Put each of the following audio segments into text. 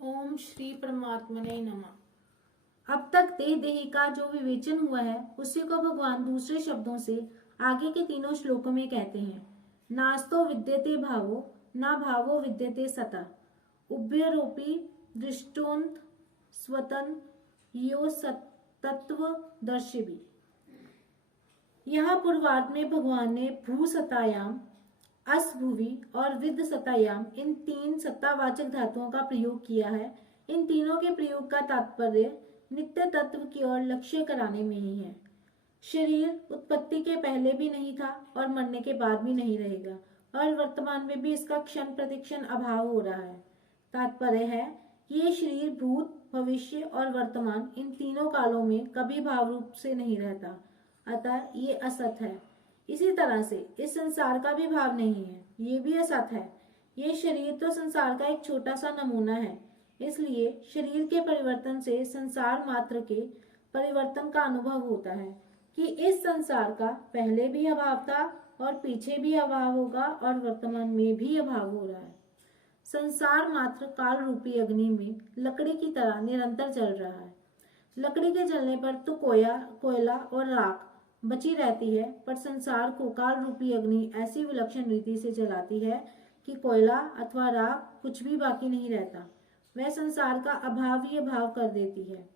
ओम श्री परमात्मने नमः। अब तक देही का जो विवेचन हुआ है उसी को भगवान दूसरे शब्दों से आगे के तीनों श्लोकों में कहते हैं। नास्तो विद्यते भावो ना भावो विद्यते सता उभयरूपी दृष्टोन्त स्वतन यो सतत्व दर्शिभी। यहाँ पूर्वार्ध में भगवान ने भू सतायाम, अस भुवि और विद सतायाम इन तीन सत्तावाचक धातुओं का प्रयोग किया है। इन तीनों के प्रयोग का तात्पर्य नित्य तत्व की ओर लक्ष्य कराने में ही है। शरीर उत्पत्ति के पहले भी नहीं था और मरने के बाद भी नहीं रहेगा और वर्तमान में भी इसका क्षण प्रतिक्षण अभाव हो रहा है। तात्पर्य है ये शरीर भूत, भविष्य और वर्तमान इन तीनों कालों में कभी भाव रूप से नहीं रहता, अतः ये असत है। इसी तरह से इस संसार का भी भाव नहीं है, ये भी असत है। ये शरीर तो संसार का एक छोटा सा नमूना है, इसलिए शरीर के परिवर्तन से संसार मात्र के परिवर्तन का अनुभव होता है कि इस संसार का पहले भी अभाव था और पीछे भी अभाव होगा और वर्तमान में भी अभाव हो रहा है। संसार मात्र काल रूपी अग्नि में लकड़ी की तरह निरंतर जल रहा है। लकड़ी के जलने पर तो कोयला और राख बची रहती है, पर संसार को काल रूपी अग्नि ऐसी विलक्षण रीति से जलाती है कि कोयला अथवा राख कुछ भी बाकी नहीं रहता। वह संसार का अभाव ही अभाव कर देती है।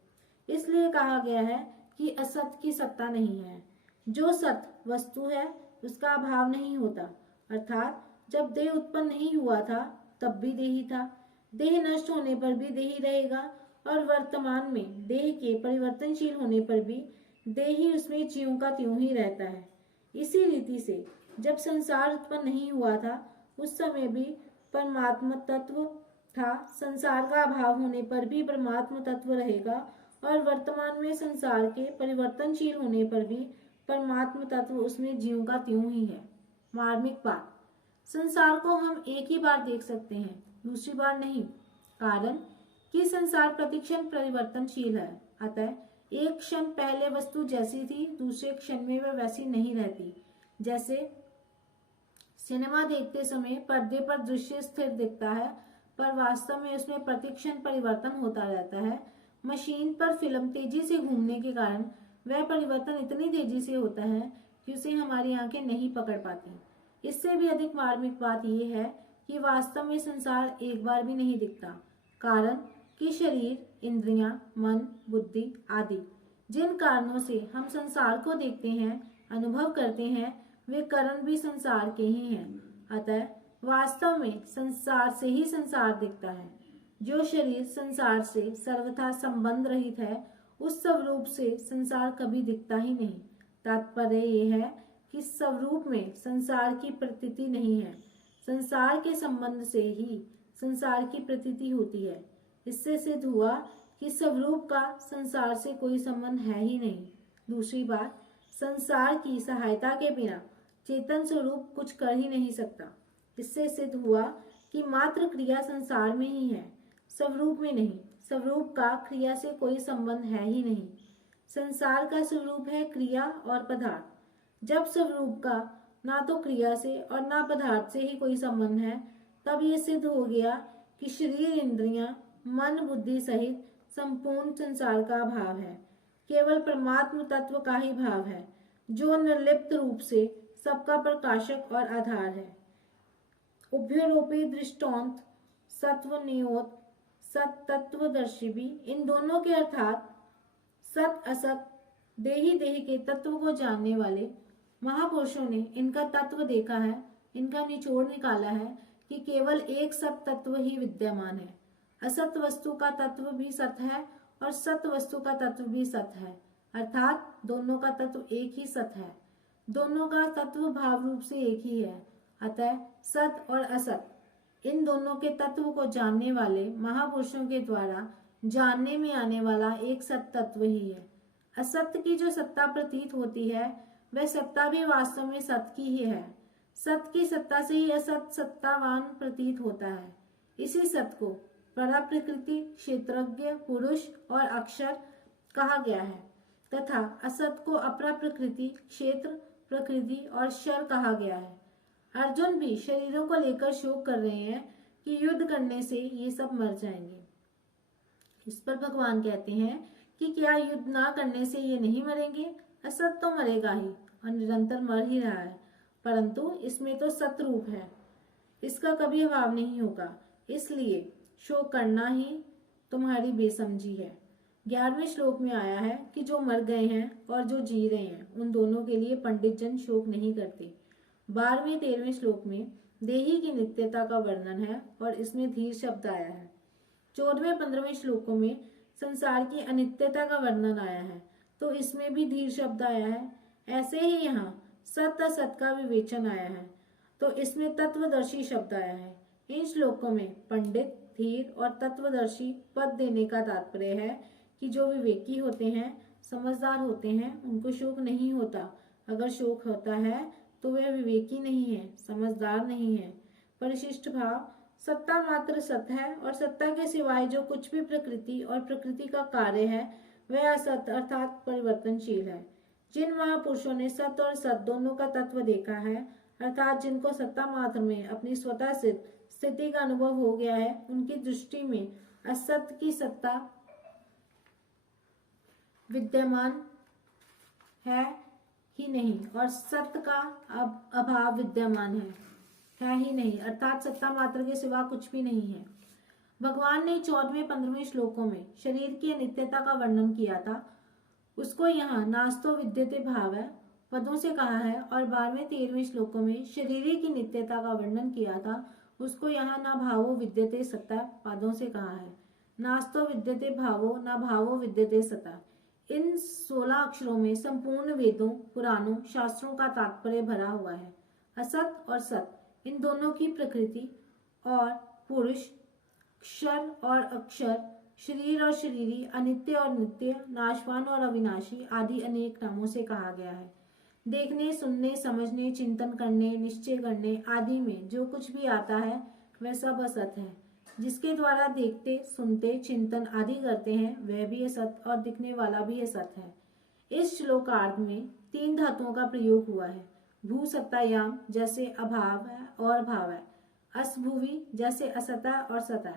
इसलिए कहा गया है कि असत की सत्ता नहीं है। जो सत वस्तु है उसका अभाव नहीं होता, अर्थात जब देह उत्पन्न नहीं हुआ था तब भी देही था, देह नष्ट होने पर भी देही रहेगा और वर्तमान में देह के परिवर्तनशील होने पर भी देही उसमें ज्यों का त्यों ही रहता है। इसी रीति से जब संसार उत्पन्न नहीं हुआ था उस समय भी परमात्म तत्व था, संसार का अभाव होने पर भी परमात्म तत्व रहेगा और वर्तमान में संसार के परिवर्तनशील होने पर भी परमात्म तत्व उसमें ज्यों का त्यों ही है। मार्मिक बात, संसार को हम एक ही बार देख सकते हैं, दूसरी बार नहीं, कारण कि संसार प्रतिक्षण परिवर्तनशील है। अतः एक क्षण पहले वस्तु जैसी थी दूसरे क्षण में वह वैसी नहीं रहती। जैसे सिनेमा देखते समय पर्दे पर दृश्य स्थिर दिखता है पर वास्तव में उसमें प्रतिक्षण परिवर्तन होता रहता है। मशीन पर फिल्म तेजी से घूमने के कारण वह परिवर्तन इतनी तेजी से होता है कि उसे हमारी आंखें नहीं पकड़ पाती। इससे भी अधिक मार्मिक बात यह है कि वास्तव में संसार एक बार भी नहीं दिखता, कारण कि शरीर, इंद्रियां, मन, बुद्धि आदि जिन कारणों से हम संसार को देखते हैं, अनुभव करते हैं, वे कारण भी संसार के ही हैं। अतः वास्तव में संसार से ही संसार दिखता है। जो शरीर संसार से सर्वथा संबंध रहित है उस स्वरूप से संसार कभी दिखता ही नहीं। तात्पर्य यह है कि स्वरूप में संसार की प्रतीति नहीं है, संसार के संबंध से ही संसार की प्रतीति होती है। इससे सिद्ध हुआ कि स्वरूप का संसार से कोई संबंध है ही नहीं। दूसरी बात, संसार की सहायता के बिना चेतन स्वरूप कुछ कर ही नहीं सकता। इससे सिद्ध हुआ कि मात्र क्रिया संसार में ही है, स्वरूप में नहीं। स्वरूप का क्रिया से कोई संबंध है ही नहीं। संसार का स्वरूप है क्रिया और पदार्थ। जब स्वरूप का ना तो क्रिया से और ना पदार्थ से ही कोई संबंध है, तब ये सिद्ध हो गया कि शरीर, इंद्रियां, मन, बुद्धि सहित संपूर्ण संसार का भाव है। केवल परमात्म तत्व का ही भाव है जो निर्लिप्त रूप से सबका प्रकाशक और आधार है। उभयरूपी दृष्टांत सत्व नियोत सत तत्वदर्शी भी, इन दोनों के अर्थात सत असत देही के तत्व को जानने वाले महापुरुषों ने इनका तत्व देखा है, इनका निचोड़ निकाला है कि केवल एक सत तत्व ही विद्यमान है। असत वस्तु का तत्व भी सत है और सत वस्तु का तत्व भी सत है, अर्थात दोनों का तत्व एक ही सत है। दोनों का तत्व भाव रूप से एक ही है। अतः सत और असत इन दोनों के तत्व को जानने वाले महापुरुषों के द्वारा जानने में आने वाला एक सत तत्व ही है। असत्य की जो सत्ता प्रतीत होती है वह सत्ता भी वास्तव में सत की ही है। सत की सत्ता से ही असत सत्तावान प्रतीत होता है। इसी सत को परा प्रकृति, क्षेत्रज्ञ, पुरुष और अक्षर कहा गया है तथा असत को अपरा प्रकृति, क्षेत्र, प्रकृति और शर कहा गया है। अर्जुन भी शरीरों को लेकर शोक कर रहे हैं कि युद्ध करने से ये सब मर जाएंगे। इस पर भगवान कहते हैं कि क्या युद्ध ना करने से ये नहीं मरेंगे? असत तो मरेगा ही और निरंतर मर ही रहा है, परंतु इसमें तो सतरूप है, इसका कभी अभाव नहीं होगा, इसलिए शोक करना ही तुम्हारी बेसमझी है। 11वें श्लोक में आया है कि जो मर गए हैं और जो जी रहे हैं उन दोनों के लिए पंडित जन शोक नहीं करते। 12वें 13वें श्लोक में देही की नित्यता का वर्णन है और इसमें धीर शब्द आया है। 14वें 15वें श्लोकों में संसार की अनित्यता का वर्णन आया है, तो इसमें भी धीर शब्द आया है। ऐसे ही यहाँ सत असत का विवेचन आया है, तो इसमें तत्वदर्शी शब्द आया है। इन श्लोकों में पंडित, धीर और तत्वदर्शी पद देने का तात्पर्य है कि जो विवेकी होते हैं, समझदार होते हैं, उनको शोक नहीं होता। अगर शोक होता है तो वह विवेकी नहीं है, समझदार नहीं है। परिशिष्ट भाव, सत्ता मात्र सत है और सत्ता के सिवाय जो कुछ भी प्रकृति और प्रकृति का कार्य है वह असत अर्थात परिवर्तनशील है। जिन महापुरुषों ने सत और सत दोनों का तत्व देखा है, अर्थात जिनको सत्ता मात्र में अपनी स्वतः सिद्ध स्थिति का अनुभव हो गया है, उनकी दृष्टि में असत की सत्ता विद्यमान है ही नहीं और सत्य का अभाव विद्यमान है ही नहीं, अर्थात सत्ता मात्र के सिवा कुछ भी नहीं है। भगवान ने 14वें 15वें श्लोकों में शरीर की अनित्यता का वर्णन किया था, उसको यहाँ नास्तो विद्यते भाव है पदों से कहा है, और 12वें 13वें श्लोकों में शरीर की नित्यता का वर्णन किया था, उसको यहाँ ना भावो विद्यते सत्ता पदों से कहा है। नास्तो विद्यते भावो ना भावो विद्यते सत्ता, इन 16 अक्षरों में संपूर्ण वेदों, पुराणों, शास्त्रों का तात्पर्य भरा हुआ है। असत और सत इन दोनों की प्रकृति और पुरुष, क्षर और अक्षर, शरीर और शरीरी, अनित्य और नित्य, नाशवान और अविनाशी आदि अनेक नामों से कहा गया है। देखने, सुनने, समझने, चिंतन करने, निश्चय करने आदि में जो कुछ भी आता है वह सब असत है। जिसके द्वारा देखते, सुनते, चिंतन आदि करते हैं वह भी असत और दिखने वाला भी असत है। इस श्लोकार्ध में 3 धातुओं का प्रयोग हुआ है। भू सत्तायाम जैसे अभाव है और भाव है, असभुवि जैसे असता और सता,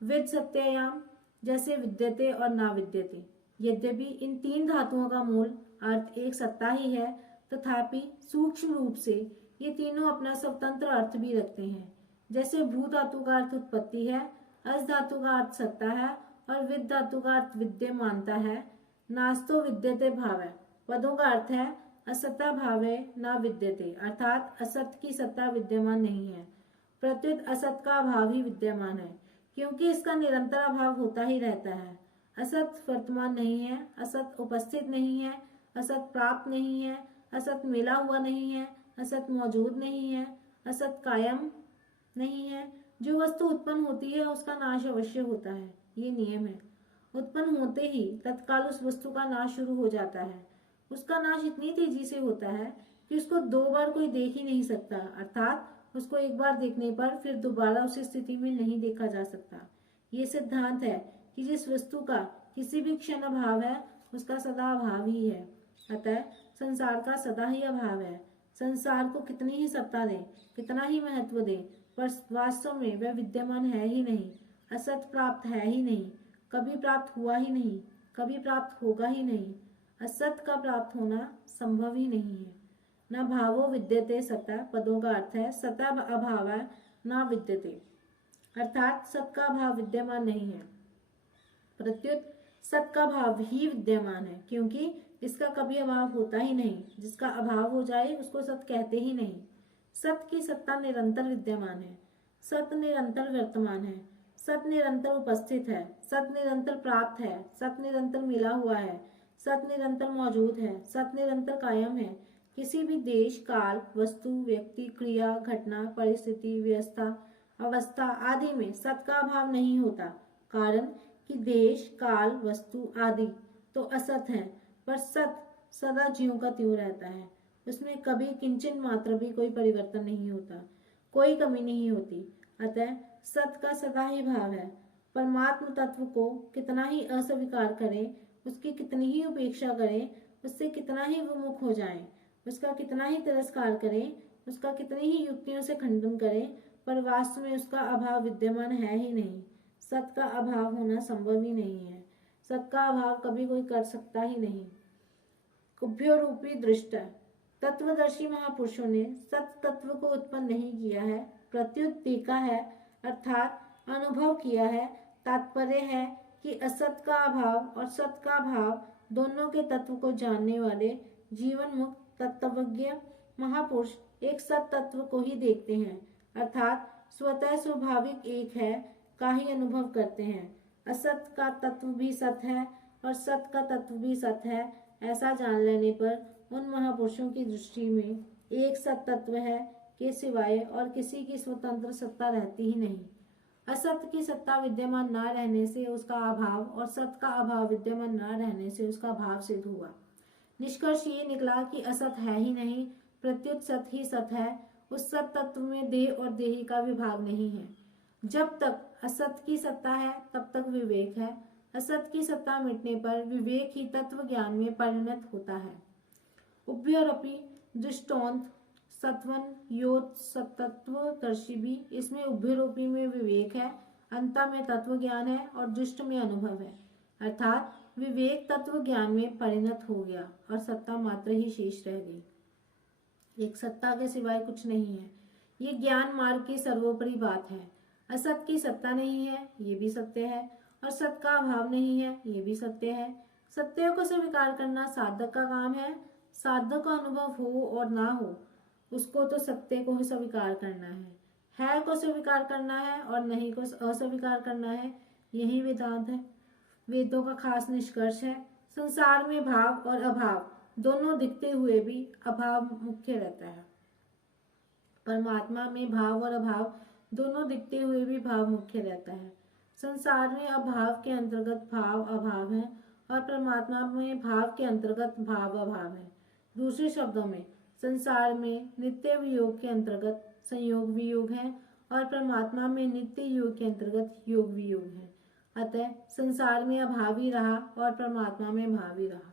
विद सत्यायाम जैसे विद्यते और ना विद्यते। यद्यपि इन 3 धातुओं का मूल अर्थ एक सत्ता ही है, तथापि सूक्ष्म रूप से ये तीनों अपना स्वतंत्र अर्थ भी रखते हैं। जैसे भू धातु का अर्थ उत्पत्ति है, अस धातु का अर्थ सत्ता है और विद धातु का अर्थ विद्यमानता है। नास्तो विद्यते भाव है पदों का अर्थ है असत्ता भावे ना विद्यते, अर्थात असत की सत्ता विद्यमान नहीं है, प्रत्युत असत का अभाव ही विद्यमान है, क्योंकि इसका निरंतर अभाव होता ही रहता है। असत वर्तमान नहीं है, असत उपस्थित नहीं है, असत प्राप्त नहीं है, असत मिला हुआ नहीं है, असत मौजूद नहीं है, असत कायम नहीं है। जो वस्तु उत्पन्न होती है उसका नाश अवश्य होता है, ये नियम है। उत्पन्न होते ही तत्काल उस वस्तु का नाश शुरू हो जाता है। उसका नाश इतनी तेजी से होता है कि उसको 2 बार कोई देख ही नहीं सकता, अर्थात उसको एक बार देखने पर फिर दोबारा उस स्थिति में नहीं देखा जा सकता। ये सिद्धांत है कि जिस वस्तु का किसी भी क्षण अभाव है उसका सदा अभाव ही है। अतः संसार का सदा ही अभाव है। संसार को कितनी ही सत्ता दें, कितना ही महत्व दें, पर वास्तव में वह विद्यमान है ही नहीं, असत प्राप्त है ही नहीं, कभी प्राप्त हुआ ही नहीं, कभी प्राप्त होगा ही नहीं। असत का प्राप्त होना संभव ही नहीं है। न भावो विद्यते सता पदों का अर्थ है सता अभाव न विद्यते, अर्थात सत का भाव विद्यमान नहीं है, प्रत्युत सत का भाव ही विद्यमान है, क्योंकि इसका कभी अभाव होता ही नहीं। जिसका अभाव हो जाए उसको सत कहते ही नहीं। सत की सत्ता निरंतर विद्यमान है, सत निरंतर वर्तमान है, सत निरंतर उपस्थित है, सत निरंतर प्राप्त है, सत निरंतर मिला हुआ है, सत निरंतर मौजूद है, सत निरंतर कायम है। किसी भी देश, काल, वस्तु, व्यक्ति, क्रिया, घटना, परिस्थिति, व्यवस्था, अवस्था आदि में सत का अभाव नहीं होता, कारण कि देश, काल, वस्तु आदि तो असत है, पर सत सदा ज्यों का त्यों रहता है। उसमें कभी किंचन मात्र भी कोई परिवर्तन नहीं होता, कोई कमी नहीं होती। अतः सत का सदा ही भाव है। परमात्म तत्व को कितना ही अस्वीकार करें, उसकी कितनी ही उपेक्षा करें, उससे कितना ही विमुख हो जाएं, उसका कितना ही तिरस्कार करें, उसका कितनी ही युक्तियों से खंडन करें, पर वास्तव में उसका अभाव विद्यमान है ही नहीं। सत का अभाव होना संभव ही नहीं है। सत का अभाव कभी कोई कर सकता ही नहीं। कुभ्यो रूपी दृष्ट, तत्वदर्शी महापुरुषों ने सत तत्व को उत्पन्न नहीं किया है, प्रत्युत देखा है अर्थात अनुभव किया है। तात्पर्य है कि असत का अभाव और सत का भाव दोनों के तत्व को जानने वाले जीवन मुक्त तत्वज्ञ महापुरुष एक सत तत्व को ही देखते हैं, अर्थात स्वतः स्वाभाविक एक है का ही अनुभव करते हैं। असत का तत्व भी सत है और सत का तत्व भी सत है, ऐसा जान लेने पर उन महापुरुषों की दृष्टि में एक सत तत्व है के सिवाय और किसी की स्वतंत्र सत्ता रहती ही नहीं। असत की सत्ता विद्यमान न रहने से उसका अभाव और सत का अभाव विद्यमान न रहने से उसका भाव सिद्ध हुआ। निष्कर्ष ये निकला कि असत है ही नहीं, प्रत्युत सत ही सत है। उस सत तत्व में देह और देही का विभाग नहीं है। जब तक असत की सत्ता है तब तक विवेक है। असत की सत्ता मिटने पर विवेक ही तत्व ज्ञान में परिणत होता है। उभयोरपि दृष्टोंत सत्वन योत सतत्वदर्शी भी, इसमें उभयरूपी में विवेक है, अंत में तत्व ज्ञान है और दृष्ट में अनुभव है, अर्थात विवेक तत्व ज्ञान में परिणत हो गया और सत्ता मात्र ही शेष रह गई। एक सत्ता के सिवाय कुछ नहीं है। ये ज्ञान मार्ग की सर्वोपरि बात है। असत की सत्ता नहीं है, ये भी सत्य है, और सत का अभाव नहीं है, ये भी सत्य है। सत्य को स्वीकार करना साधक का काम है। साधक को अनुभव हो और ना हो, उसको तो सत्य को ही स्वीकार करना है को स्वीकार करना है और नहीं को अस्वीकार करना है। यही वेदांत है, वेदों का खास निष्कर्ष है। संसार में भाव और अभाव दोनों दिखते हुए भी अभाव मुख्य रहता है। परमात्मा में भाव और अभाव दोनों दिखते हुए भी भाव मुख्य रहता है। संसार में अभाव के अंतर्गत भाव अभाव है और परमात्मा में भाव के अंतर्गत भाव अभाव है। दूसरे शब्दों में संसार में नित्य वियोग के अंतर्गत संयोग वियोग है और परमात्मा में नित्य योग के अंतर्गत योग वियोग है। अतः संसार में अभाव ही रहा और परमात्मा में भाव ही रहा।